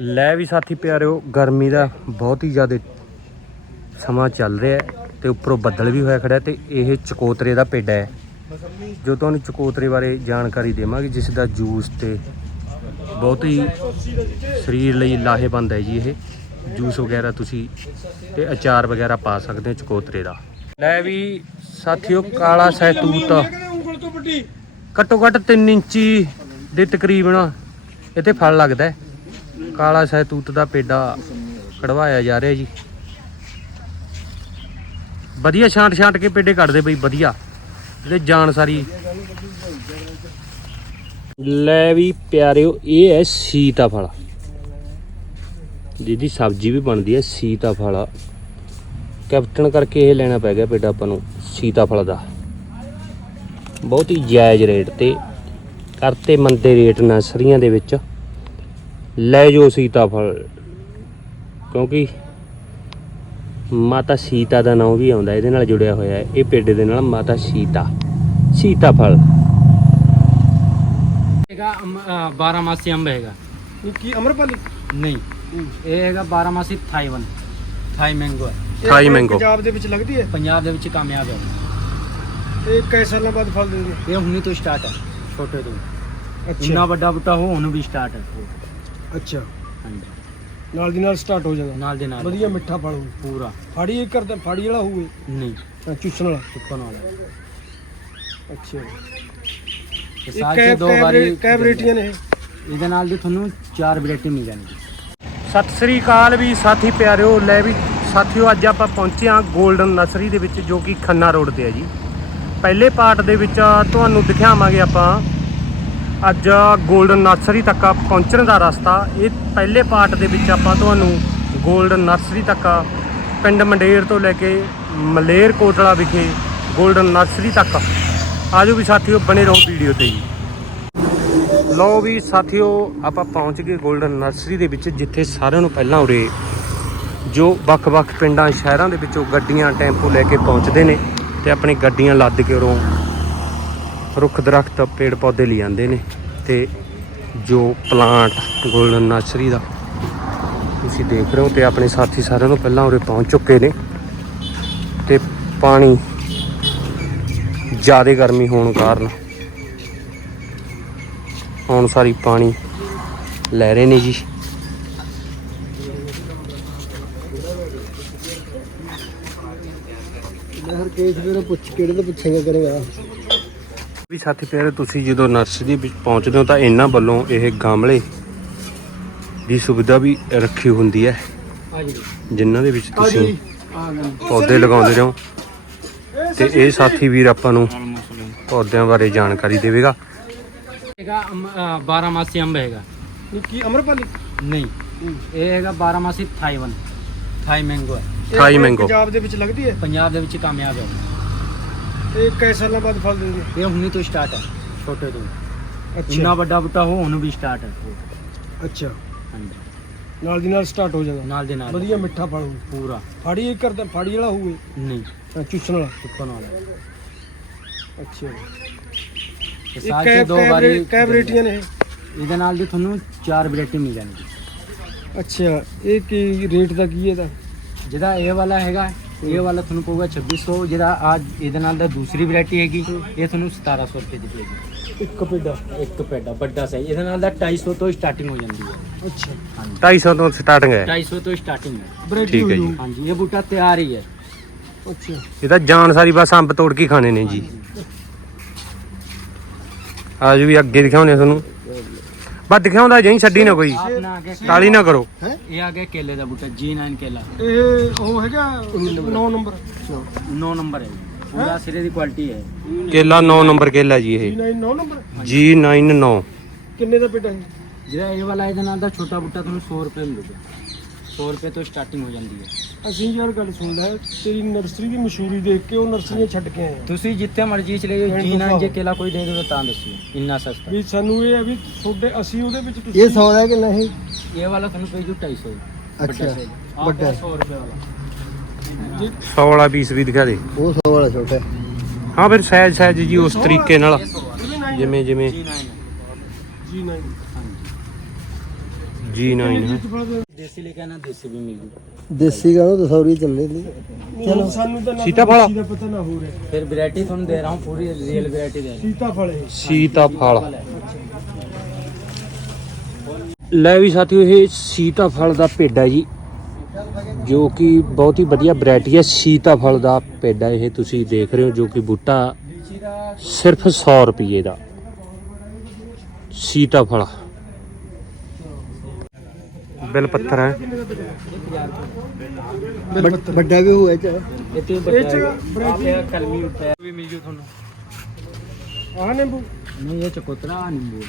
ਲੈ ਵੀ ਸਾਥੀ ਪਿਆਰਿਓ, ਗਰਮੀ ਦਾ ਬਹੁਤ ਹੀ ਜ਼ਿਆਦਾ ਸਮਾਂ ਚੱਲ ਰਿਹਾ ਹੈ ਤੇ ਉੱਪਰੋਂ ਬੱਦਲ ਵੀ ਹੋਇਆ ਖੜਾ ਹੈ ਤੇ ਇਹ ਚਕੋਤਰੇ ਦਾ ਪੇਡਾ ਹੈ। ਜੋ ਤੁਹਾਨੂੰ ਚਕੋਤਰੇ ਬਾਰੇ ਜਾਣਕਾਰੀ ਦੇਵਾਂਗੇ, ਜਿਸ ਦਾ ਜੂਸ ਤੇ ਬਹੁਤ ਹੀ ਸਰੀਰ ਲਈ ਲਾਹੇਵੰਦ ਹੈ ਜੀ ਇਹ। ਜੂਸ ਵਗੈਰਾ ਤੁਸੀਂ ਤੇ ਅਚਾਰ ਵਗੈਰਾ ਪਾ ਸਕਦੇ ਹੋ ਚਕੋਤਰੇ ਦਾ। ਲੈ ਵੀ ਸਾਥੀਓ, ਕਾਲਾ ਸਹਿਤੂਤ। ਘੱਟੋ ਘੱਟ 3 ਇੰਚੀ ਦੇ ਤਕਰੀਬਨ ਇੱਥੇ ਫਲ ਲੱਗਦਾ ਹੈ। ਕਾਲਾ ਸਹਿਤੂਤ ਦਾ ਪੇਡਾ ਕਢਵਾਇਆ ਜਾ ਰਿਹਾ ਜੀ। ਵਧੀਆ ਛਾਂਟ ਛਾਂਟ ਕੇ ਪੇਡੇ ਕੱਢਦੇ ਬਈ, ਵਧੀਆ। ਜਿਹੜੇ ਜਾਨ ਸਾਰੀ। ਲੈ ਵੀ ਪਿਆਰਿਓ, ਇਹ ਹੈ ਸੀਤਾ ਫਲ ਜਿਹਦੀ ਸਬਜ਼ੀ ਵੀ ਬਣਦੀ ਹੈ ਸੀਤਾ ਫਲ ਕੈਪਟਨ ਕਰਕੇ ਇਹ ਲੈਣਾ ਪੈ ਗਿਆ ਪੇਡਾ ਆਪਾਂ ਨੂੰ ਸੀਤਾ ਫਲ ਦਾ। ਬਹੁਤ ਹੀ ਜਾਇਜ਼ ਰੇਟ ਤੇ, ਕਰਤੇ ਮੰਦੇ ਰੇਟ ਨਰਸਰੀਆਂ ਦੇ ਵਿੱਚ। ਲੈ ਜੋ ਸੀਤਾਫਲ ਕਿਉਂਕਿ ਮਾਤਾ ਸੀਤਾ ਦਾ ਨਾਮ ਵੀ ਆਉਂਦਾ ਇਹਦੇ ਨਾਲ ਜੁੜਿਆ ਹੋਇਆ ਹੈ। ਇਹ ਪੇਡੇ ਦੇ ਨਾਲ ਮਾਤਾ ਸੀਤਾ। ਸੀਤਾਫਲ ਹੈਗਾ ਬਾਰਾਂ ਮਾਸੀ ਅੰਬ ਹੈਗਾ। ਇਹ ਕੀ ਅਮਰਪਾਲੀ ਨਹੀਂ ਇਹ ਹੈਗਾ ਬਾਰਾਂ ਮਾਸੀ ਥਾਈਵਨ ਥਾਈ ਮੈਂਗੋ ਹੈ। ਥਾਈ mango। ਪੰਜਾਬ ਦੇ ਵਿੱਚ ਲੱਗਦੀ ਹੈ? ਪੰਜਾਬ ਦੇ ਵਿੱਚ ਕਾਮਯਾਬ ਹੈ। ਇਹ ਕਈ ਸਾਲਾਂ ਬਾਅਦ ਫਲ ਦਿੰਦੀ ਇਹ ਹੁਣੀ ਤੋਂ ਸਟਾਰਟ ਹੈ ਛੋਟੇ ਤੋਂ। ਹੈ ਅੱਛਾ ਵੱਡਾ ਬੂਟਾ ਹੋ ਉਹਨੂੰ ਵੀ ਸਟਾਰਟ ਹੈ। ਅੱਛਾ। ਹਾਂਜੀ। ਨਾਲ ਦੀ ਨਾਲ ਸਟਾਰਟ ਹੋ ਜਾਂਦਾ ਨਾਲ ਦੇ ਨਾਲ। ਵਧੀਆ ਮਿੱਠਾ ਫਲ ਹੋਊ। ਪੂਰਾ। ਫਾੜੀ ਇਹ ਕਰਦਾ ਫਾੜੀ ਵਾਲਾ ਹੋਊ ਨਹੀਂ। ਇਹ ਚੂਸਣ ਵਾਲਾ। ਚੁੱਕਣ ਵਾਲਾ। ਅੱਛਾ। ਇਹ ਇਹ ਸਾਲ ਚ ਦੋ ਵਾਰੀ ਕੈ ਵੈਰਾਈਟੀਆਂ ਨੇ ਇਹ। ਇਹਦੇ ਨਾਲ ਦੀ ਤੁਹਾਨੂੰ ਚਾਰ ਵੈਰਾਈਟੀ ਮਿਲ ਜਾਣਗੀ ਸਤਿ ਸ੍ਰੀ ਅਕਾਲ ਵੀ ਸਾਥੀ ਪਿਆਰਿਓ ਲੈ ਵੀ ਸਾਥੀਓ ਅੱਜ ਆਪਾਂ ਪਹੁੰਚੇ ਹਾਂ 골ਡਨ ਨਰਸਰੀ ਦੇ ਵਿੱਚ ਜੋ ਕਿ ਖੰਨਾ ਰੋਡ ਤੇ ਹੈ ਜੀ। ਪਹਿਲੇ ਪਾਰਟ ਦੇ ਵਿੱਚ ਤੁਹਾਨੂੰ ਦਿਖਾਵਾਂਗੇ ਆਪਾਂ ਅੱਜ ਗੋਲਡਨ ਨਰਸਰੀ ਤੱਕ ਪਹੁੰਚਣ ਦਾ ਰਸਤਾ। ਇਹ ਪਹਿਲੇ ਪਾਰਟ ਦੇ ਵਿੱਚ ਆਪਾਂ ਤੁਹਾਨੂੰ ਗੋਲਡਨ ਨਰਸਰੀ ਤੱਕ, ਪਿੰਡ ਮੰਡੇਰ ਤੋਂ ਲੈ ਕੇ ਮਲੇਰ ਕੋਟਲਾ ਵਿਖੇ ਗੋਲਡਨ ਨਰਸਰੀ ਤੱਕ। ਆਜੋ ਵੀ ਸਾਥੀਓ, ਬਣੇ ਰਹੋ ਵੀਡੀਓ ਤੇ ਜੀ ਲਓ ਵੀ ਸਾਥੀਓ, ਆਪਾਂ ਪਹੁੰਚ ਗਏ ਗੋਲਡਨ ਨਰਸਰੀ ਦੇ ਵਿੱਚ, ਜਿੱਥੇ ਸਾਰਿਆਂ ਨੂੰ ਪਹਿਲਾਂ ਉਰੇ ਜੋ ਵੱਖ-ਵੱਖ ਪਿੰਡਾਂ, ਸ਼ਹਿਰਾਂ ਦੇ ਵਿੱਚੋਂ ਗੱਡੀਆਂ, ਟੈਂਪੂ ਲੈ ਕੇ ਪਹੁੰਚਦੇ ਨੇ ਤੇ ਆਪਣੀ ਗੱਡੀਆਂ ਲੱਦ ਕੇ ਉਰੋਂ ਰੁੱਖ ਦਰਖਤ ਪੇੜ ਪੌਦੇ ਲਈ ਜਾਂਦੇ ਨੇ ਤੇ ਜੋ ਪਲਾਂਟ ਗੋਲਡਨ ਨਰਸਰੀ ਦਾ ਤੁਸੀਂ ਦੇਖ ਰਹੇ ਹੋ ਤੇ ਆਪਣੇ ਸਾਥੀ ਸਾਰਿਆਂ ਨੂੰ ਪਹਿਲਾਂ ਉਰੇ ਪਹੁੰਚ ਚੁੱਕੇ ਨੇ ਤੇ ਪਾਣੀ ਜ਼ਿਆਦਾ ਗਰਮੀ ਹੋਣ ਕਾਰਨ ਹੁਣ ਸਾਰੀ ਪਾਣੀ ਲੈ ਰਹੇ ਨੇ ਜੀ। ਮੈਂ ਕੇਸ ਵੀਰੋਂ ਪੁੱਛ ਕਿਹੜੇ ਤੋਂ ਪੁੱਛੇਗਾ ਕਰੇਗਾ? ਵੀ ਸਾਥੀ ਪਿਆਰੇ ਤੁਸੀਂ ਜਦੋਂ ਨਰਸਰੀ ਵਿੱਚ ਪਹੁੰਚਦੇ ਹੋ ਤਾਂ ਇਹਨਾਂ ਵੱਲੋਂ ਇਹ ਗਮਲੇ ਦੀ ਸੁਵਿਧਾ ਵੀ ਰੱਖੀ ਹੁੰਦੀ ਹੈ। ਜਿਨ੍ਹਾਂ ਦੇ ਵਿੱਚ ਤੁਸੀਂ ਪੌਦੇ ਲਗਾਉਂਦੇ ਰਹੋ। ਤੇ ਇਹ ਸਾਥੀ ਵੀਰ ਆਪਾਂ ਨੂੰ ਪੌਦਿਆਂ ਬਾਰੇ ਜਾਣਕਾਰੀ ਦੇਵੇਗਾ। ਹੈਗਾ ਬਾਰਾਂ ਮਾਸੀ ਅੰਬ ਹੈਗਾ। ਇਹ ਕੀ ਅਮਰਪਾਲੀ ਨਹੀਂ। ਇਹ ਹੈਗਾ ਬਾਰਾਂ ਮਾਸੀ Taiwan Thai mango Thai mango। Punjab ਦੇ ਵਿੱਚ ਲੱਗਦੀ ਹੈ? ਪੰਜਾਬ ਦੇ ਵਿੱਚ ਕਾਮਯਾਬ ਹੈ। ਇਹ ਕਈ ਸਾਲਾਂ ਬਾਅਦ ਫਲ ਦਿੰਦੀ ਹੈ ਇਹ ਹੁਣੀ ਤੋਂ ਸਟਾਰਟ ਹੈ ਛੋਟੇ ਤੋਂ। ਅੱਛਾ। ਵੱਡਾ ਬੂਟਾ ਹੋ ਉਹਨੂੰ ਵੀ ਸਟਾਰਟ ਹੈ। ਅੱਛਾ। ਹਾਂਜੀ। ਨਾਲ ਦੀ ਨਾਲ ਸਟਾਰਟ ਹੋ ਜਾਂਦਾ ਨਾਲ ਦੇ ਨਾਲ। ਵਧੀਆ ਮਿੱਠਾ ਫਲ ਹੋਊ। ਪੂਰਾ। ਫਾੜੀ ਇਹ ਕਰਦਾ ਫਾੜੀ ਵਾਲਾ ਹੋਊ ਨਹੀਂ। ਇਹ ਚੂਸਣ ਵਾਲਾ। ਚੁੱਕਣ ਵਾਲਾ। ਅੱਛਾ। ਇਹ ਇਹ ਸਾਲ ਦੋ ਵਾਰੀ ਕੈ ਵੈਰਾਈਟੀਆਂ ਨੇ ਇਹ। ਇਹਦੇ ਨਾਲ ਦੀ ਤੁਹਾਨੂੰ ਚਾਰ ਵੈਰਾਈਟੀ ਮਿਲ ਜਾਣਗੀ ਅੱਛਾ ਇਹ ਕੀ ਰੇਟ ਦਾ ਕੀ ਇਹਦਾ? ਜਿਹਦਾ ਇਹ ਵਾਲਾ ਹੈਗਾ ਇਹ ਵਾਲਾ ਤੁਹਾਨੂੰ ਪਊਗਾ 2600 ਜਿਹੜਾ ਆ ਇਹਦੇ ਨਾਲ ਦਾ ਦੂਸਰੀ ਵੈਰਾਈਟੀ ਹੈਗੀ ਇਹ ਤੁਹਾਨੂੰ 1700 ਰੁਪਏ ਦੀ ਪਏਗੀ। ਇੱਕ ਪੇਡਾ? ਇੱਕ ਪੈਡਾ ਵੱਡਾ ਸਾਈਜ਼ ਇਹਦੇ ਨਾਲ ਦਾ 250 ਤੋਂ ਸਟਾਰਟਿੰਗ ਹੋ ਜਾਂਦੀ ਹੈ। ਅੱਛਾ। ਹਾਂਜੀ। 250 ਤੋਂ ਸਟਾਰਟਿੰਗ ਹੈ। 250 ਤੋਂ ਸਟਾਰਟਿੰਗ ਹੈ। ਠੀਕ ਹੈ ਜੀ। ਹਾਂਜੀ ਇਹ ਬੂਟਾ ਤਿਆਰ ਹੀ ਹੈ। ਅੱਛਾ। ਇਹ ਤਾਂ ਜਾਨ ਸਾਰੀ ਬਸ ਅੰਬ ਤੋੜ ਕੇ ਖਾਣੇ ਨੇ ਜੀ। ਆਜ ਵੀ ਅੱਗੇ ਦਿਖਾਉਣੇ ਆ ਤੁਹਾਨੂੰ। ਬਸ ਦਿਖਾਉਂਦਾ ਜਾਈ ਛੱਡੀ ਨਾ ਕੋਈ। ਆਪਣਾ ਆ ਗਿਆ ਟਾਲੀ ਨਾ ਕਰੋ। ਹੈ? ਇਹ ਆ ਗਿਆ ਕੇਲੇ ਦਾ ਬੂਟਾ G9 ਕੇਲਾ। ਇਹ ਉਹ ਹੈਗਾ 9 ਨੰਬਰ। 9 ਨੰਬਰ। ਹੈ। ਪੂਰਾ ਸਿਰੇ ਦੀ ਕੁਆਲਿਟੀ ਹੈ। ਕੇਲਾ 9 ਨੰਬਰ ਕੇਲਾ ਜੀ ਇਹ। G9 9 number? G99 ਕਿੰਨੇ ਦਾ ਪੇਡਾ ਹੈ? ਜਿਹੜਾ ਇਹ ਵਾਲਾ ਇਹਦੇ ਨਾਲ ਦਾ ਛੋਟਾ ਬੂਟਾ ਤੁਹਾਨੂੰ 100 ਰੁਪਏ ਮਿਲੂਗਾ 100 ਰੁਪਏ ਤੋਂ ਸਟਾਰਟਿੰਗ ਹੋ ਜਾਂਦੀ ਹੈ। ਅਸੀਂ ਯਾਰ ਗੱਲ ਸੁਣ ਲੈ ਤੇਰੀ ਨਰਸਰੀ ਦੀ ਮਸ਼ਹੂਰੀ ਦੇਖ ਕੇ ਉਹ ਨਰਸਰੀਆਂ ਛੱਡ ਕੇ ਆਏ ਆ। ਤੁਸੀਂ ਜਿੱਥੇ ਮਰਜ਼ੀ ਚਲੇ ਜਾਓ ਮੈਨੂੰ G9 ਜੇ। ਕੇਲਾ ਕੋਈ ਦੇ ਦੇਵੇ ਤਾਂ ਦੱਸਿਓ ਇੰਨਾ ਸਸਤਾ। ਵੀ ਸਾਨੂੰ ਇਹ ਹੈ ਵੀ ਤੁਹਾਡੇ ਅਸੀਂ ਉਹਦੇ ਵਿੱਚ ਤੁਸੀਂ ਇਹ 100 ਦਾ ਕਿ ਨਹੀਂ? ਇਹ ਵਾਲਾ ਤੁਹਾਨੂੰ ਪਈ ਜੂ 250 ਅੱਛਾ, ਵੱਡਾ ਵੱਡਾ। 100 ਰੁਪਏ ਵਾਲਾ। ਜੇ 100 ਵਾਲਾ ਪੀਸ ਵੀ ਦਿਖਾ ਦੇ। ਉਹ 100 ਵਾਲਾ ਛੋਟਾ ਹੈ। ਹਾਂ ਫਿਰ ਸਾਈਜ਼ ਸਾਈਜ਼ ਜੀ ਉਸ ਤਰੀਕੇ ਨਾਲ। ਇਹ 100 ਵਾਲਾ। ਇਹ ਵੀ 9 ਜਿਵੇਂ ਜਿਵੇਂ G9 ਦੇਸੀ ਲੈ ਦੇਸੀ ਵੀ ਮਿਲ। ਦੇਸੀ ਗਾਣੋ ਤਾਂ ਚੱਲੇ ਨੇ ਚਲੋ। ਸਾਨੂੰ ਤਾਂ ਨਾ ਸੀਤਾ ਪਤਾ ਨਾ ਹੋ ਰਿਹਾ ਫਿਰ ਵੈਰਾਈਟੀ ਤੁਹਾਨੂੰ ਦੇ ਰਹਾ ਹੂੰ ਪੂਰੀ ਰੀਅਲ ਵੈਰਾਈਟੀ ਦੇ ਸੀਤਾ ਫਲੇ ਸੀਤਾ ਫਲ। ਲੈ ਵੀ ਸਾਥੀਓ ਇਹ ਸੀਤਾ ਫਲ ਦਾ ਪੇਡਾ ਹੈ ਜੀ ਜੋ ਕਿ ਬਹੁਤ ਹੀ ਵਧੀਆ ਵੈਰਾਈਟੀ ਹੈ। ਸੀਤਾ ਫਲ ਦਾ ਪੇਡਾ ਇਹ ਤੁਸੀਂ ਦੇਖ ਰਹੇ ਹੋ ਜੋ ਕਿ ਬੂਟਾ ਸਿਰਫ 100 ਰੁਪਏ ਦਾ। ਸੀਤਾ ਫਲ। ਬਿਲ ਪੱਥਰ ਹੈ। ਵੱਡਾ ਵੀ ਹੋਇਆ ਚ ਇੱਥੇ ਬੱਚਾ ਕਲਮੀ ਉੱਤੇ ਵੀ ਮਿਲ ਜੂ। ਤੁਹਾਨੂੰ ਆ ਨਿੰਬੂ। ਨਹੀਂ ਇਹ ਚਕੋਤਰਾ ਆ ਨਿੰਬੂ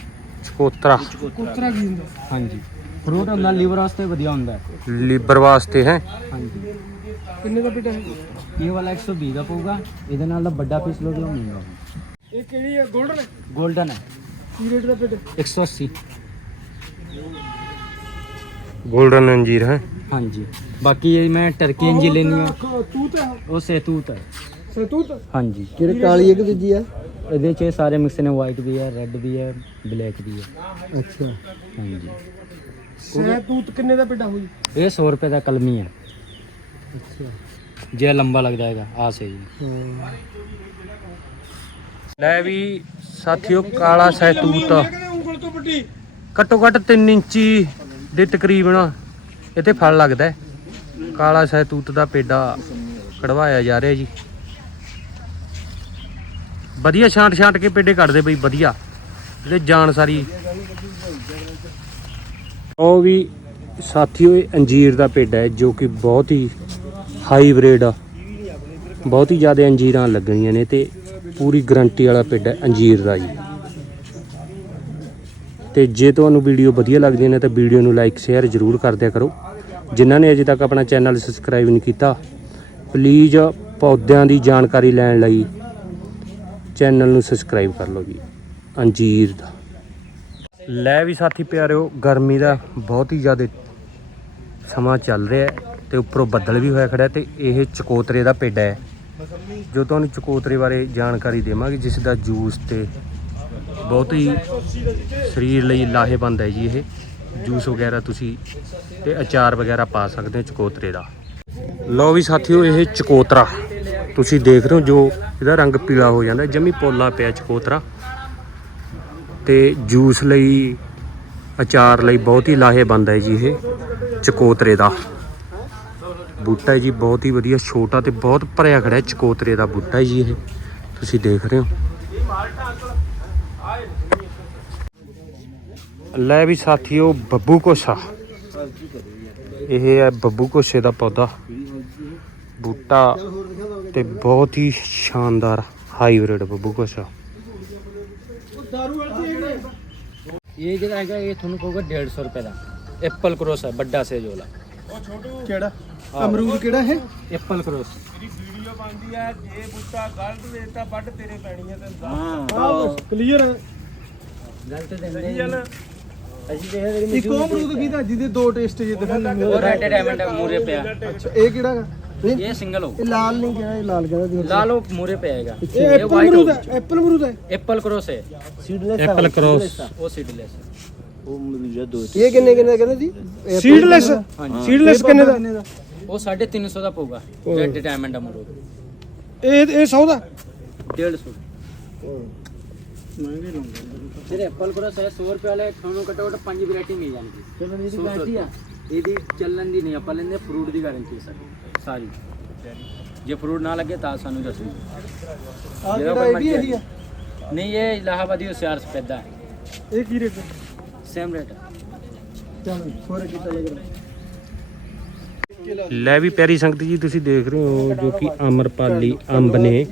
ਚਕੋਤਰਾ। ਚਕੋਤਰਾ ਕੀ ਹੁੰਦਾ? ਹਾਂਜੀ। ਫਰੂਟ ਹੁੰਦਾ ਲੀਵਰ ਵਾਸਤੇ ਵਧੀਆ ਹੁੰਦਾ ਲੀਵਰ ਵਾਸਤੇ ਹੈ। ਹਾਂਜੀ। ਕਿੰਨੇ ਦਾ ਪੀਟਾ ਹੈ? ਇਹ ਵਾਲਾ 120 ਦਾ ਪਊਗਾ। ਇਹਦੇ ਨਾਲ ਦਾ ਵੱਡਾ ਪੀਸ ਲੋਗੇ ਉਹ ਮਹਿੰਗਾ ਇਹ ਕਿਹੜੀ ਹੈ? 골ਡਨ ਹੈ? 골ਡਨ ਹੈ। ਕੀ ਰੇਟ ਦਾ ਪੀਟ 180 골ਡਨ ਅੰਜੀਰ ਹੈ? ਹਾਂਜੀ। ਬਾਕੀ ਇਹ ਮੈਂ ਟਰਕੀ ਇੰਜੀ ਲੈਣੀ ਆ ਤੂਤ ਹੈ। ਉਹ ਸੇਤੂਤ ਹੈ। ਸਤੂਤ? ਹਾਂਜੀ। ਕਿਹੜੇ ਕਾਲੀ ਹੈ ਕਿ ਦੂਜੀ ਆ? ਇਹਦੇ ਚ ਸਾਰੇ ਮਿਕਸ ਨੇ ਵਾਈਟ ਵੀ ਹੈ ਰੈੱਡ ਵੀ ਹੈ ਬਲੈਕ ਵੀ ਹੈ। ਅੱਛਾ। ਹਾਂਜੀ। ਸਤੂਤ ਕਿੰਨੇ ਦਾ ਪੀਟਾ ਹੋਈ? ਇਹ 100 ਰੁਪਏ ਦਾ ਕਲਮੀ ਹੈ। ਅੱਛਾ। ਜੇ ਲੰਬਾ ਲੱਗਦਾ ਹੈਗਾ ਆ ਸੇ ਜੀ ਲੈ ਵੀ ਸਾਥੀਓ ਕਾਲਾ ਸਹਿਤੂਤ ਉਂਗਲ ਤੋਂ ਵੱਡੀ। ਘੱਟੋ ਘੱਟ 3 ਇੰਚੀ ਦੇ ਤਕਰੀਬਨ ਇੱਥੇ ਫਲ ਲੱਗਦਾ ਕਾਲਾ ਸਹਿਤੂਤ ਦਾ ਪੇਡਾ ਕਢਵਾਇਆ ਜਾ ਰਿਹਾ ਜੀ। ਵਧੀਆ ਛਾਂਟ ਛਾਂਟ ਕੇ ਪੇਡੇ ਕੱਢਦੇ ਬਈ, ਵਧੀਆ। ਇਹਦੇ ਜਾਣ ਸਾਰੀ। ਉਹ ਵੀ ਸਾਥੀਓ, ਇਹ ਅੰਜੀਰ ਦਾ ਪੇਡਾ ਹੈ, ਜੋ ਕਿ ਬਹੁਤ ਹੀ ਹਾਈਬ੍ਰਿਡ ਆ। ਬਹੁਤ ਹੀ ਜ਼ਿਆਦਾ ਅੰਜੀਰਾਂ ਲੱਗਣੀਆਂ ਨੇ ਤੇ ਪੂਰੀ ਗਰੰਟੀ ਵਾਲਾ ਪੇਡਾ ਹੈ ਅੰਜੀਰ ਦਾ ਜੀ। ਤੇ ਜੇ ਤੁਹਾਨੂੰ ਵੀਡੀਓ ਵਧੀਆ ਲੱਗਦੀ ਨੇ ਤਾਂ ਵੀਡੀਓ ਨੂੰ ਲਾਈਕ, ਸ਼ੇਅਰ ਜ਼ਰੂਰ ਕਰ ਦਿਆ ਕਰੋ। ਜਿਨ੍ਹਾਂ ਨੇ ਅਜੇ ਤੱਕ ਆਪਣਾ ਚੈਨਲ ਸਬਸਕ੍ਰਾਈਬ ਨਹੀਂ ਕੀਤਾ ਪਲੀਜ਼ ਪੌਦਿਆਂ ਦੀ ਜਾਣਕਾਰੀ ਲੈਣ ਲਈ ਚੈਨਲ ਨੂੰ ਸਬਸਕ੍ਰਾਈਬ ਕਰ ਲਓ ਜੀ। ਅੰਜੀਰ ਦਾ। ਲੈ ਵੀ ਸਾਥੀ ਪਿਆਰਿਓ, ਗਰਮੀ ਦਾ ਬਹੁਤ ਹੀ ਜ਼ਿਆਦਾ ਸਮਾਂ ਚੱਲ ਰਿਹਾ ਹੈ ਤੇ ਉੱਪਰੋਂ ਬੱਦਲ ਵੀ ਹੋਇਆ ਖੜਾ ਹੈ ਤੇ ਇਹ ਚਕੋਤਰੇ ਦਾ ਪੇਡਾ ਹੈ। ਜੋ ਤੁਹਾਨੂੰ ਚਕੋਤਰੇ ਬਾਰੇ ਜਾਣਕਾਰੀ ਦੇਵਾਂਗੇ, ਜਿਸ ਦਾ ਜੂਸ ਤੇ ਬਹੁਤ ਹੀ ਸਰੀਰ ਲਈ ਲਾਹੇਵੰਦ ਹੈ ਜੀ ਇਹ। ਜੂਸ ਵਗੈਰਾ ਤੁਸੀਂ ਤੇ ਅਚਾਰ ਵਗੈਰਾ ਪਾ ਸਕਦੇ ਹੋ ਚਕੋਤਰੇ ਦਾ। ਲਓ ਵੀ ਸਾਥੀਓ, ਇਹ ਚਕੋਤਰਾ। ਤੁਸੀਂ ਦੇਖ ਰਹੇ ਹੋ ਜੋ ਇਹਦਾ ਰੰਗ ਪੀਲਾ ਹੋ ਜਾਂਦਾ, ਜਮੀ ਪੋਲਾ ਪਿਆ ਚਕੋਤਰਾ। ਤੇ ਜੂਸ ਲਈ, ਅਚਾਰ ਲਈ ਬਹੁਤ ਹੀ ਲਾਹੇਵੰਦ ਹੈ ਜੀ ਇਹ ਚਕੋਤਰੇ ਦਾ। ਬੂਟਾ ਹੈ ਜੀ, ਬਹੁਤ ਹੀ ਵਧੀਆ, ਛੋਟਾ ਤੇ ਬਹੁਤ ਭਰਿਆ ਖੜਾ ਚਕੋਤਰੇ ਦਾ ਬੂਟਾ ਹੈ ਜੀ ਇਹ। ਤੁਸੀਂ ਦੇਖ ਰਹੇ ਹੋ। ਲੈ ਵੀ ਸਾਥੀਓ ਬੱਬੂ ਕੋਸਾ। ਇਹ ਹੈ ਬੱਬੂ ਕੋਸੇ ਦਾ ਪੌਦਾ। ਬੂਟਾ ਤੇ ਬਹੁਤ ਹੀ ਸ਼ਾਨਦਾਰ ਹਾਈਬ੍ਰਿਡ ਬੱਬੂ ਕੋਸਾ। ਇਹ ਜਿਹੜਾ ਹੈਗਾ ਇਹ ਤੁਹਾਨੂੰ ਪਊਗਾ 150 ਰੁਪਏ ਦਾ। ਐਪਲ ਕ੍ਰੋਸ ਹੈ ਵੱਡਾ ਸਾਈਜ਼ ਵਾਲਾ। ਕਿਹੜਾ? ਅਮਰੂਦ ਕਿਹੜਾ ਹੈ ਐਪਲ ਕ੍ਰੋਸ ਕਲੀਅਰ ਹੈ। ਗਲਤ ਦਿੰਦੇ ਅਸੀਂ ਦੇਖਿਆ ਤੇਰੀ ਮਸ਼ਹੂਰ ਇੱਕੋ ਅਮਰੂਦ ਵੀ ਤਾਂ ਜਿਹਦੇ ਦੋ ਟੇਸਟ ਜੇ ਦਿਖਾਉਂਦੇ ਉਹ ਰੈਡ ਡਾਇਮੰਡ ਮੂਰੇ ਪਿਆ। ਅੱਛਾ ਇਹ ਕਿਹੜਾ ਗਾ? ਇਹ ਇਹ ਸਿੰਗਲ ਹੋ। ਇਹ ਲਾਲ ਨਹੀਂ ਕਿਹੜਾ ਇਹ ਲਾਲ ਕਿਹੜਾ ਦੀ ਲਾ ਲਓ ਮੂਰੇ ਪਿਆ ਹੈਗਾ। ਇਹ ਇਹ ਐਪਲ white ਅਮਰੂਦ ਹੈ ਐਪਲ ਅਮਰੂਦ ਹੈ। ਐਪਲ ਕਰੋਸ ਹੈ। ਸੀਡਲੈਸ ਐਪਲ ਕ੍ਰੋਸ ਉਹ ਸੀਡਲੈਸ ਉਹ ਮਰੂਜਾ ਦੋ ਇਹ ਕਿੰਨੇ ਕਿੰਨੇ ਕਹਿੰਦੇ ਜੀ? ਇਹ ਸੀਡਲੈਸ ਸੀਡਲੈਸ ਕਿੰਨੇ ਦਾ? ਉਹ 350 ਦਾ ਪਊਗਾ। ਰੈਡ ਡਾਇਮੰਡ ਅਮਰੂਦ। ਇਹ ਇਹ 100 ਦਾ? 150 ਮਹਿੰਗੇ ਐਪਲ ਕੋਲ ਸਰ 100 ਰੁਪਏ ਵਾਲੇ ਤੁਹਾਨੂੰ ਘੱਟੋ ਘੱਟ ਪੰਜ ਵੈਰਾਈਟੀ ਮਿਲ ਜਾਣਗੀ। ਚਲੋ ਇਹਦੀ ਗਾਰੰਟੀ ਆ। ਇਹਦੀ ਚੱਲਣ ਦੀ ਨਹੀਂ ਆਪਾਂ ਲੈਂਦੇ ਫਰੂਟ ਦੀ ਗਾਰੰਟੀ ਸਰ। ਸਾਰੀ। ਜੇ ਫਰੂਟ ਨਾ ਲੱਗੇ ਤਾਂ ਸਾਨੂੰ ਦੱਸੋ ਆ ਜਿਹੜਾ ਇਹ ਵੀ ਇਹੀ ਆ? ਨਹੀਂ ਇਹ ਇਲਾਹਾਬਾਦੀ ਹੁਸ਼ਿਆਰ ਸਫੈਦਾ ਇਹ ਕੀ ਰੇਟ ਸੇਮ ਰੇਟ ਚਲੋ 100 ਰੁਪਏ ਕਿਤਾ ਲੈ ਵੀ ਪਿਆਰੀ ਸੰਗਤ ਜੀ ਤੁਸੀਂ ਦੇਖ ਰਹੇ ਹੋ ਜੋ ਕਿ ਅਮਰਪਾਲੀ ਅੰਬ ਨੇ।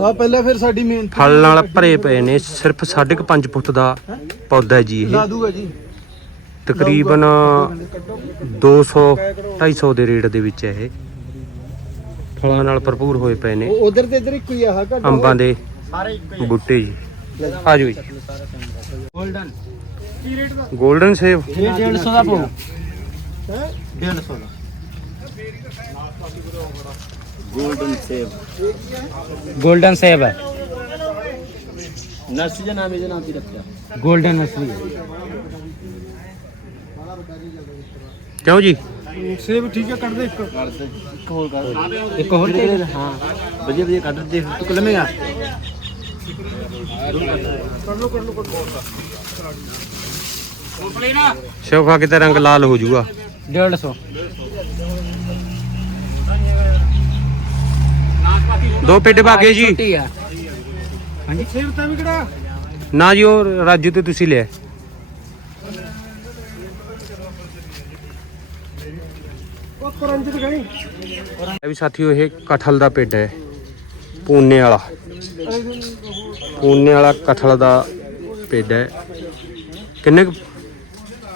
ਹਾਂ ਪਹਿਲਾਂ ਫਿਰ ਸਾਡੀ ਮੇਨ ਫਲ ਨਾਲ ਭਰੇ ਪਏ ਨੇ ਸਿਰਫ 5.5 ਫੁੱਟ ਦਾ ਪੌਦਾ ਹੈ ਜੀ ਇਹ। ਲਾ ਦੂਗਾ ਜੀ। ਤਕਰੀਬਨ 200 250 ਦੇ ਰੇਟ ਦੇ ਵਿੱਚ ਹੈ ਇਹ। ਫਲਾਂ ਨਾਲ ਭਰਪੂਰ ਹੋਏ ਪਏ ਨੇ। ਉਧਰ ਤੇ ਇੱਧਰ ਇੱਕੋ ਹੀ ਆ ਹਾਂ ਘੱਟ ਅੰਬਾਂ ਦੇ ਬੂਟੇ ਜੀ। ਆ ਜਾਓ ਜੀ। ਗੋਲਡਨ ਕੀ ਰੇਟ ਦਾ? 골ਡਨ ਸੇਬ। ਇਹ 150 ਦਾ ਪਊ। ਹੈ? 150 ਦਾ। गोल्डन सेब गोल्डन सेब है। नर्सरी का नाम है नाम भी रखते हैं। गोल्डन नर्सरी क्यों जी? सेब ठीक है कट दे एक और कर एक और दे। हाँ। बढ़िया बढ़िया कट दे। तू कलम है कर शोफा की रंग लाल हो जूगा डेढ़ सौ। ਦੋ ਪੇਡੇ ਭਾਗੇ ਜੀ। ਹਾਂਜੀ। ਸੇਬ ਤਾਂ ਵੀ ਕਿਹੜਾ? ਨਾ ਜੀ ਉਹ ਰਾਜੂ ਤੇ ਤੁਸੀਂ ਲਿਆ। ਇਹ ਵੀ ਸਾਥੀਓ ਇਹ ਕਠਲ ਦਾ ਪੇਡਾ ਹੈ। ਪੂਨੇ ਵਾਲਾ। ਪੂਨੇ ਵਾਲਾ ਕਠਲ ਦਾ ਪੇਡਾ ਹੈ। ਕਿੰਨੇ ਕੁ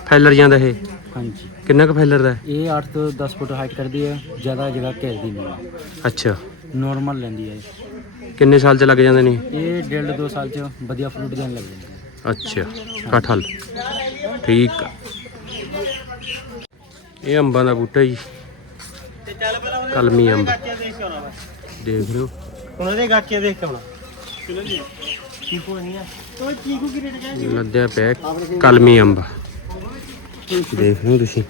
ਫੈਲਰ ਜਾਂਦਾ ਇਹ? ਹਾਂਜੀ। ਕਿੰਨਾ ਕੁ ਫੈਲਰ ਦਾ ਹੈ? ਇਹ 8 ਤੋਂ 10 ਫੁੱਟ ਹਾਈਟ ਕਰਦੀ ਹੈ ਜ਼ਿਆਦਾ ਜਗ੍ਹਾ ਘੇਰਦੀ ਨਹੀਂ। ਹੈ ਅੱਛਾ। ਨਾਰਮਲ ਲੈਂਦੀ ਹੈ। ਕਿੰਨੇ ਸਾਲ ਚ ਲੱਗ ਜਾਂਦੇ ਨੇ? ਇਹ ਡੇਢ ਦੋ ਸਾਲ ਚ ਵਧੀਆ ਫਰੂਟ ਦੇਣ ਲੱਗ ਜਾਂਦੀ ਹੈ ਅੱਛਾ ਕਠਲ। ਠੀਕ ਆ। ਇਹ ਅੰਬਾਂ ਦਾ ਬੂਟਾ ਜੀ। ਕਲਮੀ ਅੰਬ। ਦੇਖ ਰਹੇ ਹੋ। ਉਹਨਾਂ ਦੇ ਗਾਚੇ ਦੇਖ ਕੇ ਆਉਣਾ। ਚੀਕੂ ਨਹੀਂ ਆ। ਉਹ ਚੀਕੂ ਕੀ ਰੇਟ ਲੱਦਿਆ ਪਿਆ ਕਲਮੀ ਅੰਬ। ਦੇਖ ਰਹੇ ਹੋ ਤੁਸੀਂ।